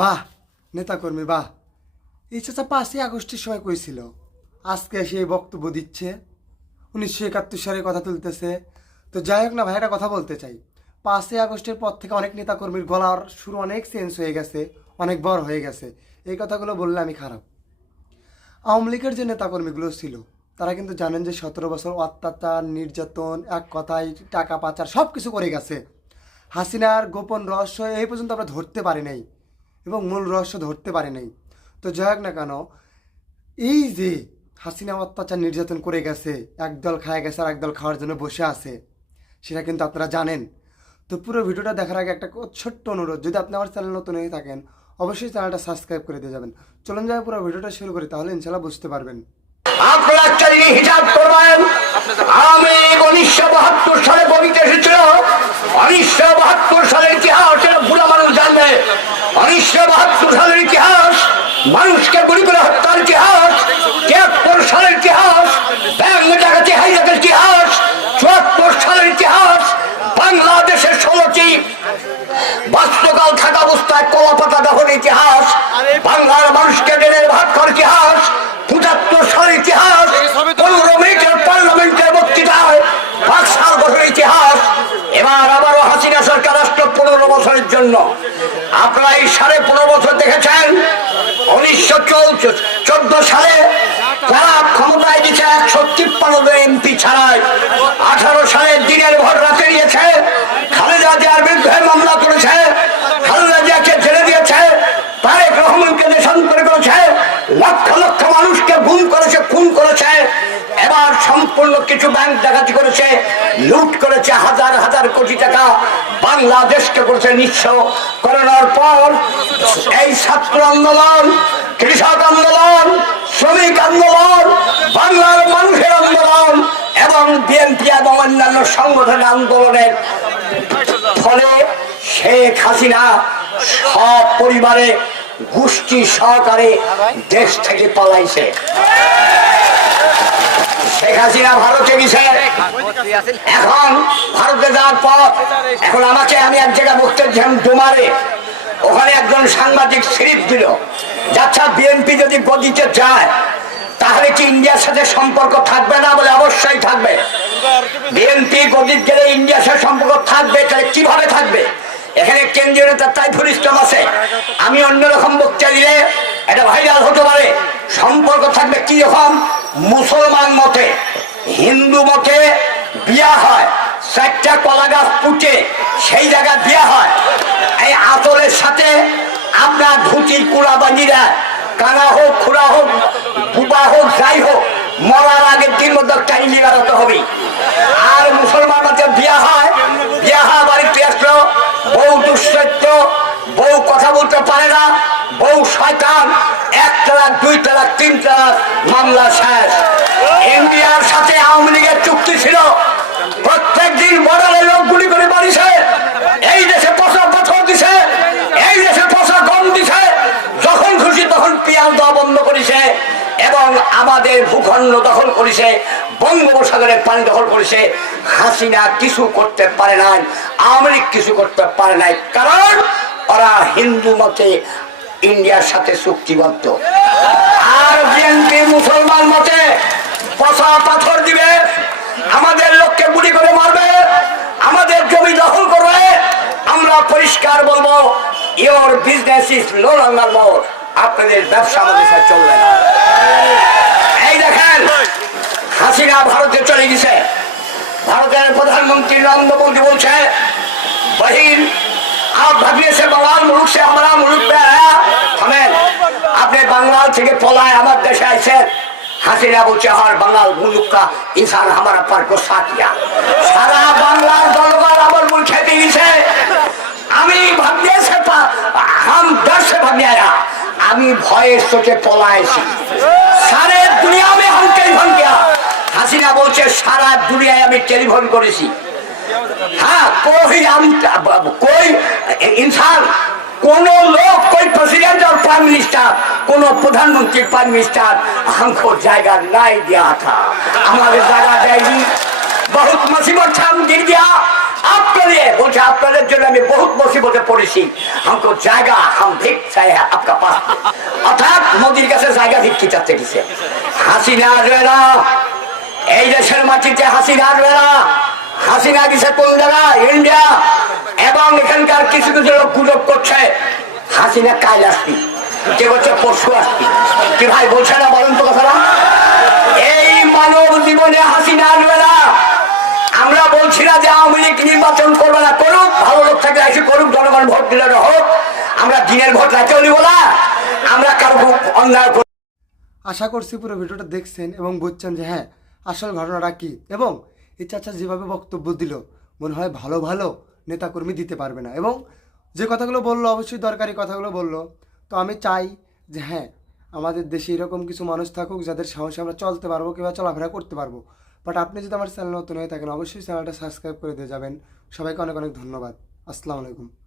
বাহ, নেতাকর্মী বাহ। এই চাচা 5ই আগস্টের সময় কইছিল, আজকে এসে এই বক্তব্য দিচ্ছে, 1971 সালের কথা তুলতেছে। তো যাই হোক না ভাই, একটা কথা বলতে চাই। 5ই আগস্টের পর থেকে অনেক নেতাকর্মীর গলার সুর অনেক চেঞ্জ হয়ে গেছে, অনেক বড় হয়ে গেছে। এই কথাগুলো বললে আমি খারাপ। আওয়ামী লীগের যে নেতাকর্মীগুলো ছিল, তারা কিন্তু জানেন যে 17 বছর অত্যাচার, নির্যাতন, এক কথায় টাকা পাচার সব কিছু করে গেছে। হাসিনার গোপন রহস্য এই পর্যন্ত আমরা ধরতে পারি নাই, এবং মূল রহস্য ধরতে পারি নাই। তো যাই হোক না কেন, এই যে হাসিনা অত্যাচার নির্যাতন করে গেছে, একদল খায় গেছে আর একদল খাওয়ার জন্য বসে আছে, সেটা কিন্তু আপনারা জানেন। তো পুরো ভিডিওটা দেখার আগে একটা ছোট্ট অনুরোধ, যদি আপনি আমার চ্যানেল নতুন হয়ে থাকেন অবশ্যই চ্যানেলটা সাবস্ক্রাইব করে দিয়ে যাবেন। চলুন যাই পুরো ভিডিওটা শুরু করি, তাহলে ইনশাল্লাহ বুঝতে পারবেন। আপনারা চালিয়ে হিসাব করবেন। আমি 1972 সালে বগিতে এসেছিল। 1972 সালের ইতিহাস এটা বুড়া মানুষ জানবে। 1972 সালের ইতিহাস মানুষকে গুলি করে হত্যার ইতিহাস, 73 সালের ইতিহাস ব্যাংক ডাকাতি হাইজাকের ইতিহাস, 74 সালের ইতিহাস বাংলাদেশের 16টি বাস্যকাল থাকা অবস্থায় কলা পাতা দখলের ইতিহাস, বাংলার মানুষকে ডেনের ভাত খাওয়ার ইতিহাস, 75 সালের ইতিহাস, 15 মিনিটের পার্লামেন্টের বক্তৃতায় বাকশাল গঠনের ইতিহাস। এবার আবারও হাসিনা সরকার রাষ্ট্র 15 বছরের জন্য। আপনারা এই 15.5 বছর দেখেছেন। 1914 সালে যারা ক্ষমতায় দিচ্ছে 153 এমপি ছাড়াই, 18 সালে দিনের ভর রাতে নিয়েছে, খালেদা জিয়ার বিরুদ্ধে মামলা করেছে, খালেদা জিয়াকে জেলে দিয়েছে, তারেক রহমানকে দেশান্তর করেছে, লক্ষ লক্ষ মানুষকে গুম করেছে, খুন করেছে। এবার সম্পূর্ণ কিছু ব্যাংক ডাকাতি করেছে, লুট করেছে, হাজার হাজার কোটি টাকা বাংলাদেশকে করেছে নিঃস্ব করানোর পর এই ছাত্র আন্দোলন, কৃষক আন্দোলন, শ্রমিক আন্দোলন, বাংলার মানুষের আন্দোলন এবং বিএনপি এবং অন্যান্য সংগঠন আন্দোলনের ফলে শেখ হাসিনা সব পরিবারে গোষ্ঠী সহকারে দেশ থেকে পালাইছে। শেখ হাসিনা ভারতে গেছে। এখন ভারতে যাওয়ার পর এখন আমি এক জায়গায় বক্তব্য দিলাম ডোমারে, ওখানে একজন সাংবাদিক স্লিপ দিল, আচ্ছা বিএনপি যদি গদিতে যায় তাহলে কি ইন্ডিয়ার সাথে সম্পর্ক থাকবে না? বলে অবশ্যই থাকবে। বিএনপি গদিত গেলে ইন্ডিয়ার সাথে সম্পর্ক থাকবে, তাহলে কিভাবে থাকবে? এখানে কেন্দ্রীয় নেতা তাইফুল ইসলাম আছে, আমি অন্যরকম বক্তৃতা দিলে এটা ভাইরাল হতে পারে। সম্পর্ক থাকবে কি রকম? মুসলমান মতে, হিন্দু মতে বিয়া হয়, 4টা কলা গাছ পুঁতে সেই জায়গায় বিয়া হয়। এই আতরের সাথে আপনার ধুতি কুড়া বাজিরা, কানা হোক, খুড়া হোক, বুবা হোক, যাই হোক, মরার আগের দিন মধ্যে টাইলি বেড়াতে হবে। আর মুসলমান মতে বিয়া হয়, বাড়িতে আসলো, বউ দুশ্চরিত্র, বউ কথা বলতে পারে না, বউ শয়তান, 1 তালাক 2 তালাক 3 তালাক, মামলা শেষ। ইন্ডিয়ার সাথে আওয়ামী লীগের চুক্তি ছিল, প্রত্যেক দিন বর্ডারে লোক গুলি করে মারিছে, এই দেশে পচা পাথর দিছে, এই দেশে পচা গম দিছে, যখন খুশি তখন পেঁয়াজ দেওয়া বন্ধ করেছে এবং আমাদের ভূখণ্ড দখল করেছে, বঙ্গোপসাগরের পানি দখল করেছে। হাসিনা কিছু করতে পারে নাই, আওয়ামী লীগ কিছু করতে পারে নাই, কারণ ওরা হিন্দু মতে ইন্ডিয়ার সাথে চুক্তিবদ্ধ। আর বিএনপি মুসলমান মতে পচা পাথর দিবে, আমাদের লোককে গুলি করে মারবে, আমাদের জমি দখল করবে। আমরা পরিষ্কার বলবো, your business is no longer more, আপনাদের ব্যবসা আমাদের সাথে চলবে না। এই দেখেন হাসিনা ভারতে চলে গেছে, ভারতের প্রধানমন্ত্রী নরেন্দ্র মোদী বলছে বহিন आप भाविए से बंगाल मुल्क से हमारा मुल्क पे आया, हमें अपने बंगाल থেকে পলায় আমার দেশে আইছে। হাসিনা বলছে হর বাঙাল মুলুক का इंसान हमारा पर गुस्सा किया, সারা বাংলার জনগণ আমার মুখ খেতে গেছে। আমি ভাবিয়ে সে हम डर से भाग आया, আমি ভয়ে চোটে পলাইছি। সারা দুনিয়া में हम টেলিফোন किया, হাসিনা বলছে সারা দুনিয়ায় আমি টেলিফোন করেছি। हाँ कोई इंसान, कोनो लोग, कोई प्रेसिडेंट और प्राइम मिनिस्टर, कोनो प्रधानमंत्री प्राइम मिनिस्टर हमको जायगा नहीं दिया था, हमारे जायगा देगी। बहुत मुसीबत था, हम गिर गया, आपके लिए बोलते আপনাদের জন্য আমি বহুত মুসিবতে পড়েছি हमको জায়গা हम भिख चाहे आपका पास অর্থাৎ মোদির কাছে জায়গা ভিক্ষি চাচ্ছে কিসে হাসিনা আসবে না এই দেশের মাটিতে হাসিনা আসবে না হাসিনা গেছে কোন জায়গায় ইন্ডিয়া এবং এখানকার কিছু কিছু লোক গুজব করছে হাসিনা কাল আসবি কে বলছে পরশু আসবি কি ভাই বলছে না বলেন তো কথাটা এই মানব জীবনে হাসিনা আসবে না আমরা বলছি না যে আওয়ামী লীগ নির্বাচন করবে না করুক ভালো লোক থাকলে এসে করুক জনগণ ভোট দিলে হোক আমরা দিনের ভোট রাতেও নিব না আমরা কারো অন্যায় করব আশা করছি পুরো ভিডিওটা দেখছেন এবং বুঝছেন যে হ্যাঁ আসল ঘটনাটা কী এবং এই চাচা যেভাবে বক্তব্য দিল মনে হয় ভালো ভালো নেতাকর্মী দিতে পারবে না এবং যে কথাগুলো বললো অবশ্যই দরকারি কথাগুলো বললো তো আমি চাই যে হ্যাঁ আমাদের দেশে এরকম কিছু মানুষ থাকুক যাদের সাহসে আমরা চলতে পারবো কিংবা চলাফেরা করতে পারবো বাট আপনি যদি আমার চ্যানেল নতুন হয়ে থাকেন অবশ্যই চ্যানেলটা সাবস্ক্রাইব করে দিয়ে যাবেন সবাইকে অনেক অনেক ধন্যবাদ আসসালামু আলাইকুম